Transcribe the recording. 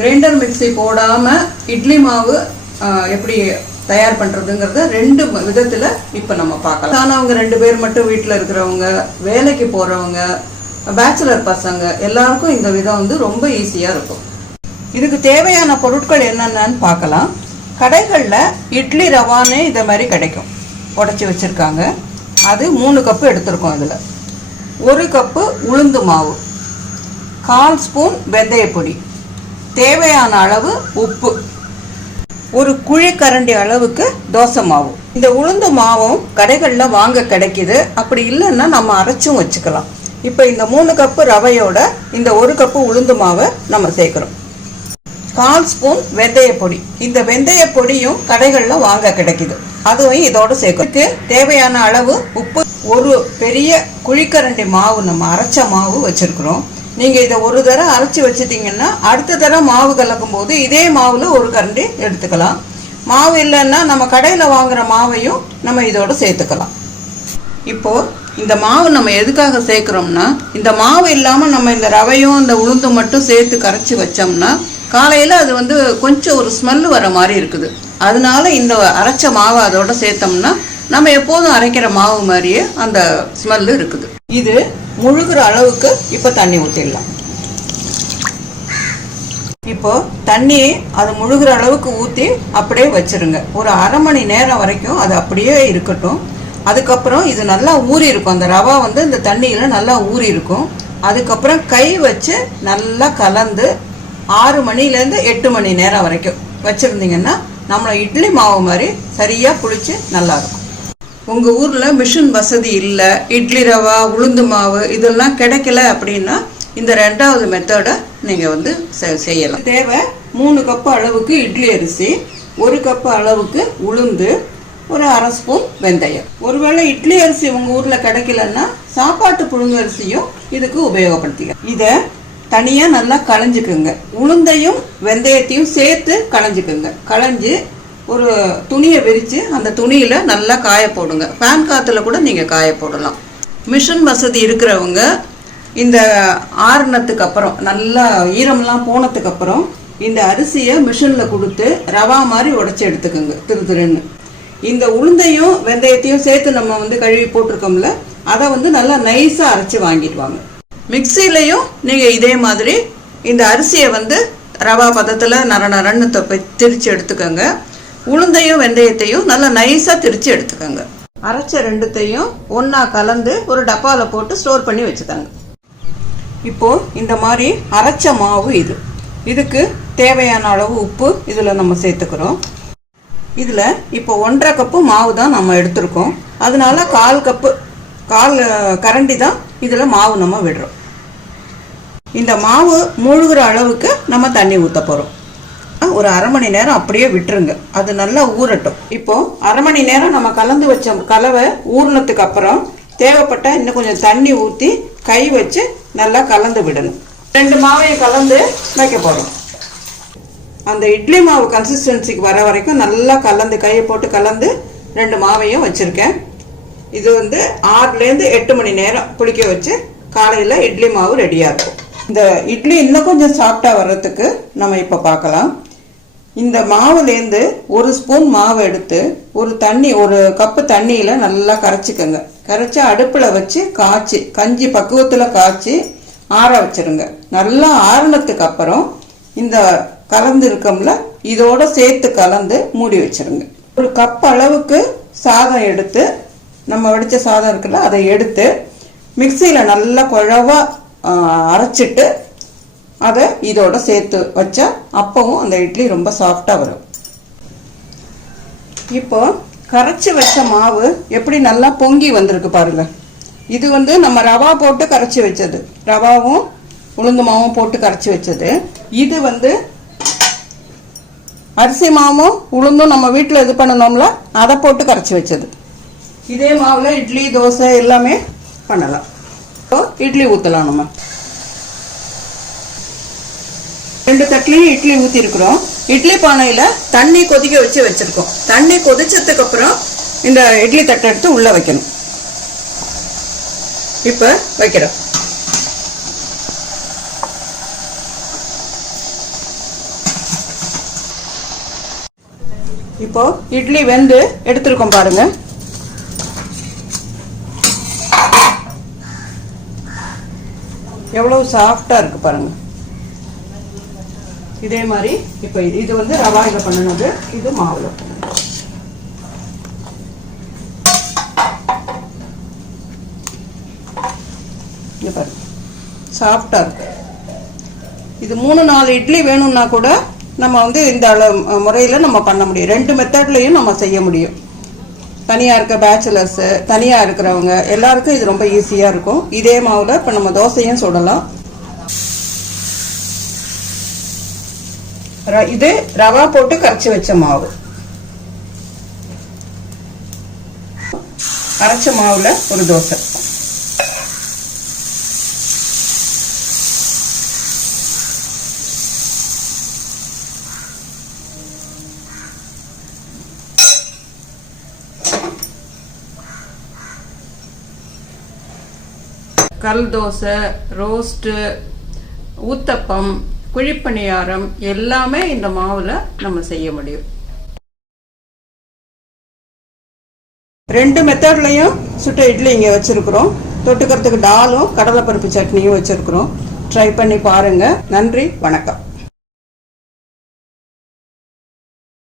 Grinder mixie போடாமல் இட்லி மாவு எப்படி தயார் பண்ணுறதுங்கிறத ரெண்டு விதத்தில் இப்போ நம்ம பார்க்கலாம். ஆனவங்க 2 பேர் மட்டும் வீட்டில் இருக்கிறவங்க, வேலைக்கு போகிறவங்க, பேச்சுலர் பசங்க எல்லாருக்கும் இந்த விதம் வந்து ரொம்ப ஈஸியாக இருக்கும். இதுக்கு தேவையான பொருட்கள் என்னென்னு பார்க்கலாம். கடைகளில் இட்லி ரவான்னு இதை மாதிரி கிடைக்கும், உடச்சி வச்சுருக்காங்க. அது 3 கப்பு எடுத்துருக்கோம். இதில் 1 கப்பு உளுந்து மாவு, 1/4 ஸ்பூன் வெந்தயப்பொடி, தேவையான அளவு உப்பு, 1 குழிக்கரண்டி அளவுக்கு தோசை மாவு. இந்த உளுந்து மாவும் கடைகளில் வாங்க கிடைக்கிது. அப்படி இல்லைன்னா நம்ம அரைச்சும் வச்சுக்கலாம். இப்போ இந்த 3 கப்பு ரவையோட இந்த 1 கப்பு உளுந்து மாவை நம்ம சேர்க்குறோம். 1/4 ஸ்பூன் வெந்தயப்பொடி. இந்த வெந்தயப்பொடியும் கடைகளில் வாங்க கிடைக்கிது, அதுவும் இதோட சேர்க்க. தேவையான அளவு உப்பு, 1 பெரிய குழிக்கரண்டி மாவு நம்ம அரைச்ச மாவு வச்சுருக்குறோம். நீங்கள் இதை ஒரு தடவை அரைச்சி வச்சுட்டிங்கன்னா அடுத்த தடவை மாவு கலக்கும் போது இதே மாவில் 1 கரண்டி எடுத்துக்கலாம். மாவு இல்லைன்னா நம்ம கடையில் வாங்குகிற மாவையும் நம்ம இதோட சேர்த்துக்கலாம். இப்போது இந்த மாவு நம்ம எதுக்காக சேர்க்குறோம்னா, இந்த மாவு இல்லாமல் நம்ம இந்த ரவையும் இந்த உளுந்தும் மட்டும் சேர்த்து கரைச்சி வச்சோம்னா காலையில் அது வந்து கொஞ்சம் ஒரு ஸ்மெல் வர மாதிரி இருக்குது. அதனால இந்த அரைச்ச மாவை அதோட சேர்த்தோம்னா நம்ம எப்போதும் அரைக்கிற மாவு மாதிரியே அந்த ஸ்மெல்லு இருக்குது. இது முழுகிற அளவுக்கு இப்போ தண்ணி ஊற்றிடலாம். இப்போ தண்ணி அது முழுகிற அளவுக்கு ஊற்றி அப்படியே வச்சுருங்க. ஒரு அரை மணி நேரம் வரைக்கும் அது அப்படியே இருக்கட்டும். அதுக்கப்புறம் இது நல்லா ஊறி இருக்கும். அந்த ரவா வந்து இந்த தண்ணியில் நல்லா ஊறி இருக்கும். அதுக்கப்புறம் கை வச்சு நல்லா கலந்து 6 மணிலேருந்து 8 மணி நேரம் வரைக்கும் வச்சுருந்தீங்கன்னா நம்மளை இட்லி மாவு மாதிரி சரியாக புளிச்சு நல்லாயிருக்கும். உங்கள் ஊரில் மிஷின் வசதி இல்லை, இட்லி ரவா உளுந்து மாவு இதெல்லாம் கிடைக்கல அப்படின்னா இந்த 2வது மெத்தடை நீங்கள் வந்து செய்யலாம். தேவை 3 கப்பு அளவுக்கு இட்லி அரிசி, 1 கப்பு அளவுக்கு உளுந்து, ஒரு 1/2 ஸ்பூன் வெந்தயம். ஒருவேளை இட்லி அரிசி உங்கள் ஊரில் கிடைக்கலன்னா சாப்பாட்டு புழுங்கு அரிசியும் இதுக்கு உபயோகப்படுத்திக்க. இதை தனியாக நல்லா களைஞ்சிக்குங்க. உளுந்தையும் வெந்தயத்தையும் சேர்த்து களைஞ்சிக்குங்க. களைஞ்சி ஒரு துணியை விரித்து அந்த துணியில் நல்லா காய போடுங்க. ஃபேன் காற்றுல கூட நீங்கள் காய போடலாம். மிஷின் வசதி இருக்கிறவங்க இந்த ஆறுனத்துக்கு அப்புறம் நல்லா ஈரம்லாம் போனதுக்கப்புறம் இந்த அரிசியை மிஷினில் கொடுத்து ரவா மாதிரி உடச்சி எடுத்துக்கோங்க திருன்னு. இந்த உளுந்தையும் வெந்தயத்தையும் சேர்த்து நம்ம வந்து கழுவி போட்டிருக்கோம்ல, அதை வந்து நல்லா நைஸாக அரைச்சி வாங்கிட்டு வாங்க. மிக்சிலையும் நீங்கள் இதே மாதிரி இந்த அரிசியை வந்து ரவா பதத்தில் நரன்னு திரித்து எடுத்துக்கோங்க. உளுந்தையும் வெந்தயத்தையும் நல்லா நைஸாக திரித்து எடுத்துக்கோங்க. அரைச்ச 2த்தையும் ஒன்றா கலந்து ஒரு டப்பாவில் போட்டு ஸ்டோர் பண்ணி வச்சுக்கோங்க. இப்போது இந்த மாதிரி அரைச்ச மாவு இதுக்கு தேவையான அளவு உப்பு இதில் நம்ம சேர்த்துக்கிறோம். இதில் இப்போ 1/2 கப்பு மாவு தான் நம்ம எடுத்துருக்கோம். அதனால 1/4 கரண்டி தான் இதில் மாவு நம்ம விடுறோம். இந்த மாவு மூழ்கிற அளவுக்கு நம்ம தண்ணி ஊற்ற போகிறோம். ஒரு அரை மணி நேரம் அப்படியே விட்டுருங்க, அது நல்லா ஊறட்டும். இப்போது அரை மணி நேரம் நம்ம கலந்து வச்ச கலவை ஊறினதுக்கு அப்புறம் தேவைப்பட்டால் இன்னும் கொஞ்சம் தண்ணி ஊற்றி கை வச்சு நல்லா கலந்து விடணும். 2 மாவையும் கலந்து வைக்க போகிறோம். அந்த இட்லி மாவு கன்சிஸ்டன்சிக்கு வர வரைக்கும் நல்லா கலந்து கையை போட்டு கலந்து 2 மாவையும் வச்சுருக்கேன். இது வந்து 6லேருந்து 8 மணி நேரம் புளிக்க வச்சு காலையில் இட்லி மாவு ரெடியாக இருக்கும். இந்த இட்லி இன்னும் கொஞ்சம் சாஃப்டாக வர்றதுக்கு நம்ம இப்போ பார்க்கலாம். இந்த மாவுலேருந்து 1 ஸ்பூன் மாவு எடுத்து ஒரு கப்பு தண்ணியில் நல்லா கரைச்சிக்கோங்க. கரைச்சி அடுப்பில் வச்சு காய்ச்சி கஞ்சி பக்குவத்தில் காய்ச்சி ஆற வச்சுருங்க. நல்லா ஆறுனதுக்கு அப்புறம் இந்த கலந்து இருக்கோம்ல இதோட சேர்த்து கலந்து மூடி வச்சுருங்க. 1 கப் அளவுக்கு சாதம் எடுத்து, நம்ம வடித்த சாதம் இருக்குல்ல அதை எடுத்து மிக்சியில் நல்லா குழவா அரைச்சிட்டு அதை இதோட சேர்த்து வச்சா அப்பவும் அந்த இட்லி ரொம்ப சாஃப்டாக வரும். இப்போ கரைச்சி வச்ச மாவு எப்படி நல்லா பொங்கி வந்திருக்கு பாருங்க. இது வந்து நம்ம ரவா போட்டு கரைச்சி வச்சது, ரவாவும் உளுந்து மாவும் போட்டு கரைச்சி வச்சது. இது வந்து அரிசி மாவும் உளுந்தும் நம்ம வீட்டில் இது பண்ணணும்ல அதை போட்டு கரைச்சி வச்சது. இதே மாவில் இட்லி தோசை எல்லாமே பண்ணலாம். இப்போ இட்லி ஊற்றலாம். நம்ம 2 தட்டிலையும் இட்லி ஊற்றிருக்கிறோம். இட்லி பானையில் தண்ணி கொதிக்க வச்சுருக்கோம். தண்ணி கொதிச்சதுக்கு அப்புறம் இந்த இட்லி தட்டை எடுத்து உள்ளே வைக்கணும். இப்போ வைக்கிறோம். இப்போ இட்லி வெந்து எடுத்துருக்கோம் பாருங்க. எவ்வளவு சாஃப்டா இருக்கு பாருங்க. இதே மாதிரி இப்போ இது வந்து ரவாயில பண்ணனது, இது மாவுல பண்ணணும். இங்க பாருங்க சாஃப்டா இருக்கு. இது 3-4 இட்லி வேணும்னா கூட நம்ம வந்து இந்த முறையில் நம்ம பண்ண முடியும். 2 மெத்தட்லையும் நம்ம செய்ய முடியும். தனியாக இருக்க பேச்சுலர்ஸ், தனியாக இருக்கிறவங்க எல்லாருக்கும் இது ரொம்ப ஈஸியாக இருக்கும். இதே மாவில் இப்போ நம்ம தோசையும் சுடலாம். இது ரவா போட்டு கரைச்சி வச்ச மாவு. அரைச்ச மாவுல ஒரு தோசை. கல் தோசை, ரோஸ்ட்டு, ஊத்தப்பம், குழிப்பணியாரம் எல்லாமே இந்த மாவுல நம்ம செய்ய முடியும். 2 மெத்தட்லையும் சுட்ட இட்லி இங்கே வச்சிருக்கிறோம். தொட்டுக்கிறதுக்கு டாலும் கடலை பருப்பு சட்னியும் வச்சிருக்கிறோம். ட்ரை பண்ணி பாருங்க. நன்றி, வணக்கம்.